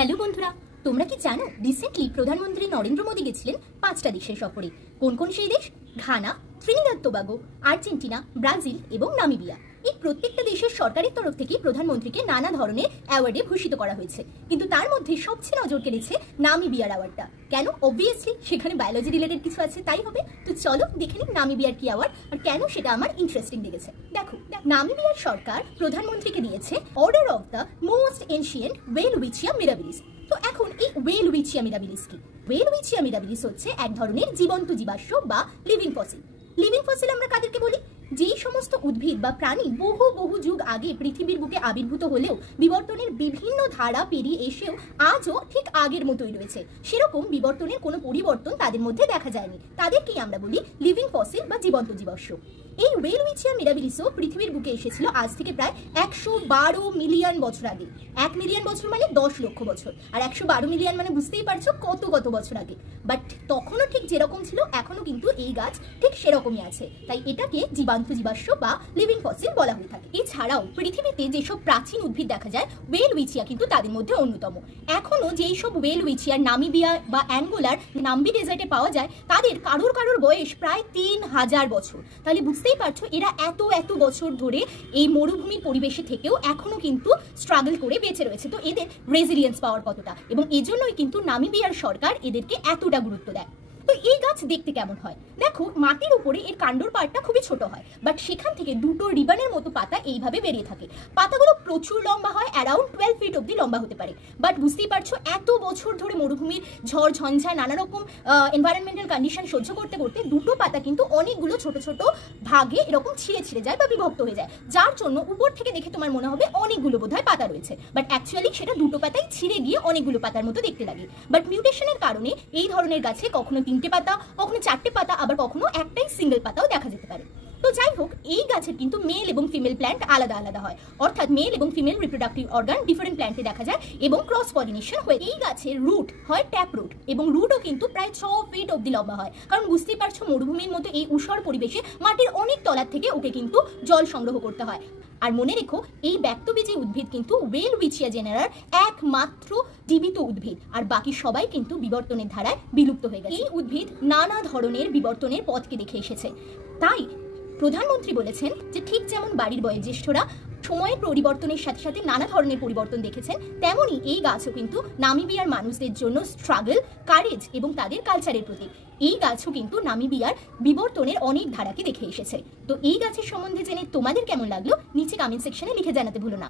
Hello বন্ধুরা, তোমরা কি জানো রিসেন্টলি প্রধানমন্ত্রী নরেন্দ্র মোদী গেছিলেন 5টা দেশের সফরে। কোন কোন সেই দেশ? ঘানা, ত্রিনিদাদ তোবাগো, আর্জেন্টিনা, ব্রাজিল এবং নামিবিয়া। এই প্রত্যেকটা দেশের সরকারের তরফ থেকে প্রধানমন্ত্রীকে নানা ধরনের অ্যাওয়ার্ডে ভূষিত করা হয়েছে, কিন্তু তার মধ্যে সবচেয়ে নজর কেড়েছে নামিবিয়ার অ্যাওয়ার্ডটা। কেন? অবভিয়াসলি সেখানে বায়োলজি রিলেটেড কিছু আছে, তাই হবে। তো চলো দেখে নিই নামিবিয়ার কি অ্যাওয়ার্ড আর কেন সেটা আমার ইন্টারেস্টিং লেগেছে। দেখো, নামিবিয়ার সরকার প্রধানমন্ত্রীকে দিয়েছে order of the most ancient Welwitschia mirabilis. তো এখন এই ওয়েলউইচিয়া মিরাবিলিস কি? ওয়েলউইচিয়া মিরাবিলিস হচ্ছে এক ধরনের জীবন্ত জীবাশ্ম বা লিভিং ফসিল। লিভিং ফসিল আমরা কাদেরকে বলি? যেই সমস্ত উদ্ভিদ বা প্রাণী বহু বহু যুগ আগে পৃথিবীর বুকে আবির্ভূত হলেও বিবর্তনের বিভিন্ন ধারা পেরিয়ে এসেও আজও ঠিক আগের মতোই রয়েছে, সেরকম বিবর্তনের কোনো পরিবর্তন তাদের মধ্যে দেখা যায়নি, তাদেরকেই আমরা বলি লিভিং ফসিল বা জীবন্ত জীবাশ্ম। এই ওয়েলউইচিয়া মিরাবিলিসও পৃথিবীর বুকে এসেছিল আজ থেকে প্রায় 112 মিলিয়ন বছর আগে। 1 মিলিয়ন বছর মানে 10 লক্ষ বছর, আর 112 মিলিয়ন মানে বুঝতেই পারছো কত কত বছর আগে। বাট তখনও ঠিক যেরকম ছিল এখনো কিন্তু এই গাছ ঠিক সেরকমই আছে, তাই এটাকে জীবান্ত জীবাশ্ম বা লিভিং ফসিল বলা হয়ে থাকে। এছাড়াও পৃথিবীতে যেসব প্রাচীন উদ্ভিদ দেখা যায় ওয়েলউইচিয়া কিন্তু তাদের মধ্যে অন্যতম। এখনো যেই সব ওয়েলউইচিয়ার নামিবিয়া বা অ্যাঙ্গোলার নাম্বি ডেজার্টে পাওয়া যায় তাদের কারোর বয়স প্রায় 3000 বছর। তাহলে বুঝতেই পারছো এরা এত এত বছর ধরে এই মরুভূমির পরিবেশে থেকেও এখনো কিন্তু স্ট্রাগল করে বেঁচে রয়েছে। তো এদের রেজিলিয়েন্স পাওয়ার কতটা, এবং এজন্যই কিন্তু নামিবিয়ার সরকার এদেরকে এতটা গুরুত্ব দেয়। তো এই গাছ দেখতে কেমন হয়? দেখো, মাটির উপরে এর কাণ্ডর পার্টটা খুবই ছোট হয়, বাট সেখান থেকে দুটো রিবনের মতো পাতা এইভাবে বেরিয়ে থাকে। পাতাগুলো প্রচুর লম্বা হয়, অ্যারাউন্ড 12 ফিট অব্দি লম্বা হতে পারে। বাট বুঝতেই পারছো এত বছর ধরে মরুভূমির ঝড় ঝঞ্ঝা নানা রকম এনভায়রনমেন্টাল কন্ডিশন সহ্য করতে করতে দুটো পাতা কিন্তু অনেকগুলো ছোট ছোট ভাগে এরকম ছিঁড়ে যায় বা বিভক্ত হয়ে যায়, যার জন্য উপর থেকে দেখে তোমার মনে হবে অনেকগুলো বোধহয় পাতা রয়েছে, বাট অ্যাকচুয়ালি সেটা দুটো পাতাই ছিঁড়ে গিয়ে অনেকগুলো পাতার মতো দেখতে লাগে। বাট মিউটেশনের কারণে এই ধরনের গাছে কখনো 3টে পাতা, কখনো 4টে পাতা, আবার কখনো একটাই সিঙ্গেল পাতাও দেখা যেতে পারে। তো যাই হোক, এই গাছের কিন্তু মেল এবং ফিমেল প্ল্যান্ট আলাদা আলাদা হয়, অর্থাৎ মেল এবং ফিমেল রিপ্রোডাক্টিভ অর্গান ডিফারেন্ট প্ল্যান্টে দেখা যায় এবং ক্রস পলিনেশন হয়। এই গাছের রুট হয় ট্যাপ রুট, এবং রুটও কিন্তু প্রায় 6 ফিট অব্দি লম্বা হয়, কারণ বুঝতেই পারছো মরুভূমির মতো এই ঊষর পরিবেশে মাটির অনেক তলার থেকে ওকে কিন্তু জল সংগ্রহ করতে হয়। আর মনে রেখো, এই ব্যক্তবীজী উদ্ভিদ কিন্তু ওয়েলউইচিয়া জেনারার একমাত্র জীবিত উদ্ভিদ, আর বাকি সবাই কিন্তু বিবর্তনের ধারায় বিলুপ্ত হয়ে গেছে। এই উদ্ভিদ নানা ধরনের বিবর্তনের পথকে দেখে এসেছে, তাই প্রধানমন্ত্রী বলেছেন যে ঠিক যেমন বাড়ির বয়োজ্যেষ্ঠরা সময়ের পরিবর্তনের সাথে সাথে নানা ধরনের পরিবর্তন দেখেছেন, তেমনি এই গাছও কিন্তু নামিবিয়ার মানুষদের জন্য স্ট্রাগল, কারেজ এবং তাদের কালচারের প্রতীক। এই গাছও কিন্তু নামিবিয়ার বিবর্তনের অনেক ধারাকে দেখে এসেছে। তো এই গাছের সম্বন্ধে জেনে তোমাদের কেমন লাগলো নিচে কমেন্ট সেকশনে লিখে জানাতে ভুলো না।